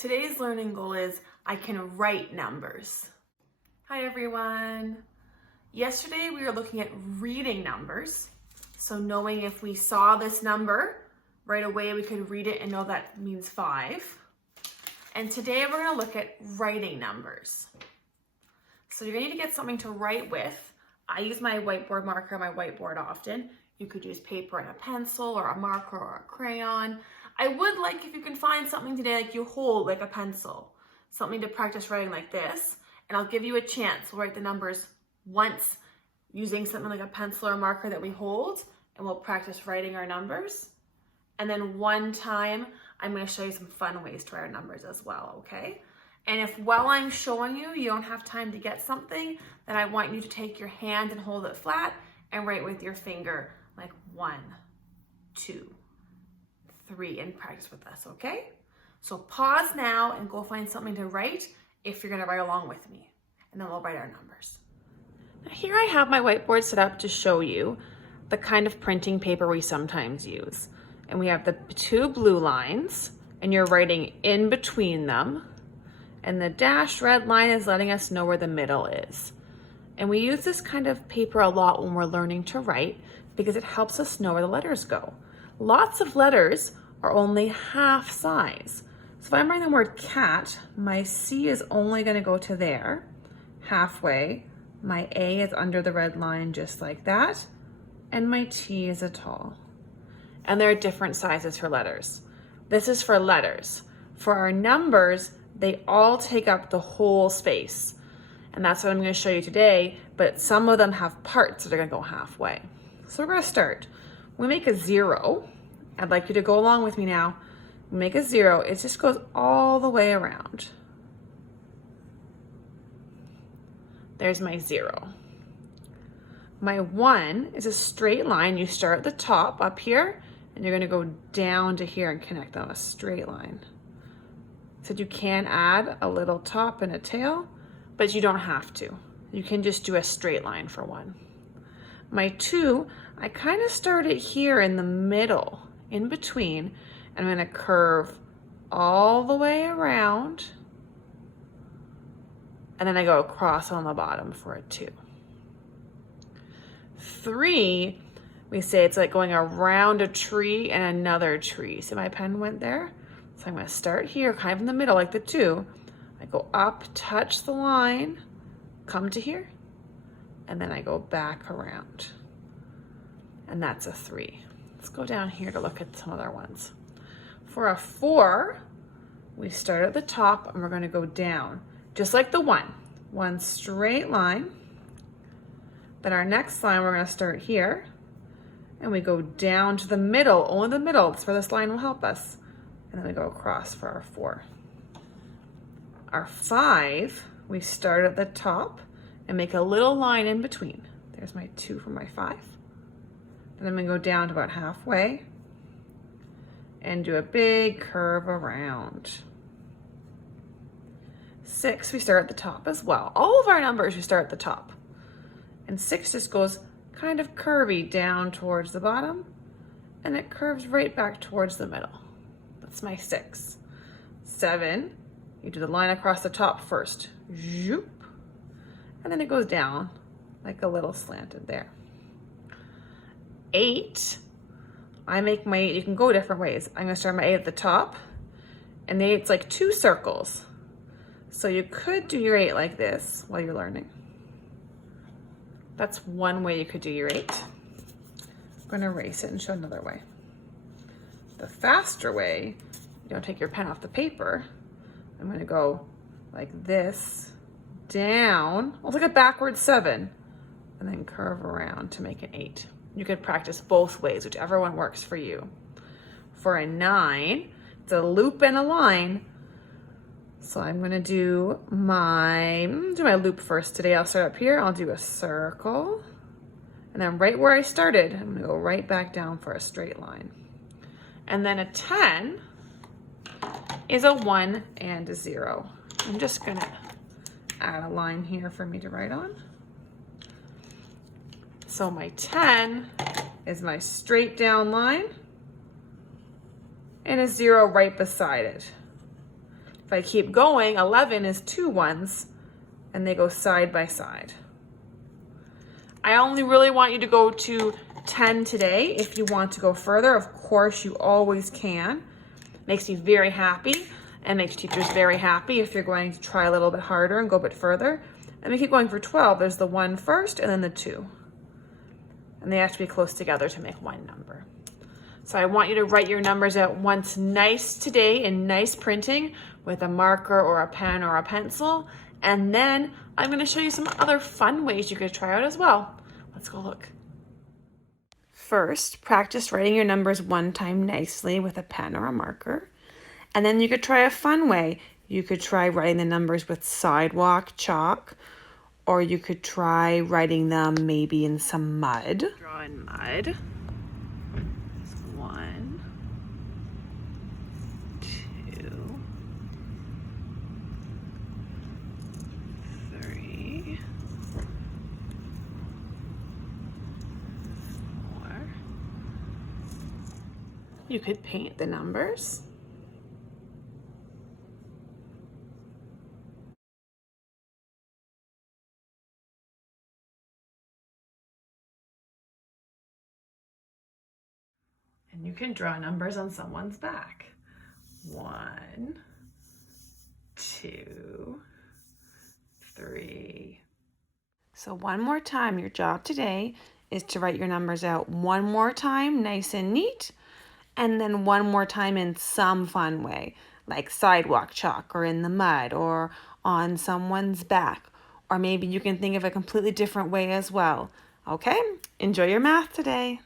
Today's learning goal is I can write numbers. Hi everyone. Yesterday we were looking at reading numbers. So knowing if we saw this number right away, we could read it and know that means 5. And today we're going to look at writing numbers. So you're going to need to get something to write with. I use my whiteboard marker on my whiteboard often. You could use paper and a pencil or a marker or a crayon. I would like if you can find something today like you hold, like a pencil, something to practice writing like this, and I'll give you a chance. We'll write the numbers once using something like a pencil or marker that we hold, and we'll practice writing our numbers. And then one time, I'm going to show you some fun ways to write our numbers as well, okay? And if while I'm showing you, you don't have time to get something, then I want you to take your hand and hold it flat and write with your finger, like 1, 2, 3, and practice with us, okay? So pause now and go find something to write if you're gonna write along with me, and then we'll write our numbers. Now here I have my whiteboard set up to show you the kind of printing paper we sometimes use. And we have the 2 blue lines, and you're writing in between them, and the dashed red line is letting us know where the middle is. And we use this kind of paper a lot when we're learning to write because it helps us know where the letters go. Lots of letters are only half size. So if I'm writing the word cat, my C is only going to go to there, halfway. My A is under the red line just like that, and my T is a tall. And there are different sizes for letters. This is for letters. For our numbers, they all take up the whole space. And that's what I'm going to show you today, but some of them have parts that are going to go halfway. So we're going to start. We make a 0. I'd like you to go along with me now. Make a 0. It just goes all the way around. There's my 0. My 1 is a straight line. You start at the top up here, and you're going to go down to here and connect on a straight line. So you can add a little top and a tail, but you don't have to. You can just do a straight line for 1. My 2, I kind of started here in the middle, in between, and I'm going to curve all the way around, and then I go across on the bottom for a 2. 3, we say it's like going around a tree and another tree. So my pen went there. So I'm going to start here, kind of in the middle, like the 2. I go up, touch the line, come to here, and then I go back around. And that's a 3. Let's go down here to look at some other ones. For a 4, we start at the top and we're going to go down, just like the 1. One straight line. Then our next line, we're going to start here, and we go down to the middle, only the middle. That's where this line will help us. And then we go across for our 4. Our 5, we start at the top and make a little line in between. There's my 2 for my 5. And then we go down to about halfway and do a big curve around. 6, we start at the top as well. All of our numbers, we start at the top. And 6 just goes kind of curvy down towards the bottom, and it curves right back towards the middle. That's my 6. 7, you do the line across the top first. Zoop. And then it goes down like a little slanted there. 8, I make my 8, you can go different ways. I'm going to start my 8 at the top, and the 8's like 2 circles. So you could do your 8 like this while you're learning. That's one way you could do your 8. I'm going to erase it and show another way. The faster way, you don't take your pen off the paper. I'm going to go like this, down, almost like a backward 7, and then curve around to make an 8. You could practice both ways, whichever one works for you. For a 9, it's a loop and a line. So I'm going to do my loop first today. I'll start up here. I'll do a circle. And then right where I started, I'm going to go right back down for a straight line. And then a 10 is a 1 and a 0. I'm just going to add a line here for me to write on. So my 10 is my straight down line and a 0 right beside it. If I keep going, 11 is 2 ones, and they go side by side. I only really want you to go to 10 today. If you want to go further, of course, you always can. Makes me very happy and makes teachers very happy if you're going to try a little bit harder and go a bit further. And we keep going for 12. There's the 1 first and then the 2. And they have to be close together to make one number. So I want you to write your numbers out once nice today in nice printing with a marker or a pen or a pencil. And then I'm going to show you some other fun ways you could try out as well. Let's go look. First, practice writing your numbers one time nicely with a pen or a marker. And then you could try a fun way. You could try writing the numbers with sidewalk chalk, or you could try writing them maybe in some mud. Draw in mud. 1, 2, 3, 4. You could paint the numbers. And you can draw numbers on someone's back. 1, 2, 3. So one more time, your job today is to write your numbers out one more time, nice and neat, and then one more time in some fun way, like sidewalk chalk or in the mud or on someone's back. Or maybe you can think of a completely different way as well. Okay, enjoy your math today.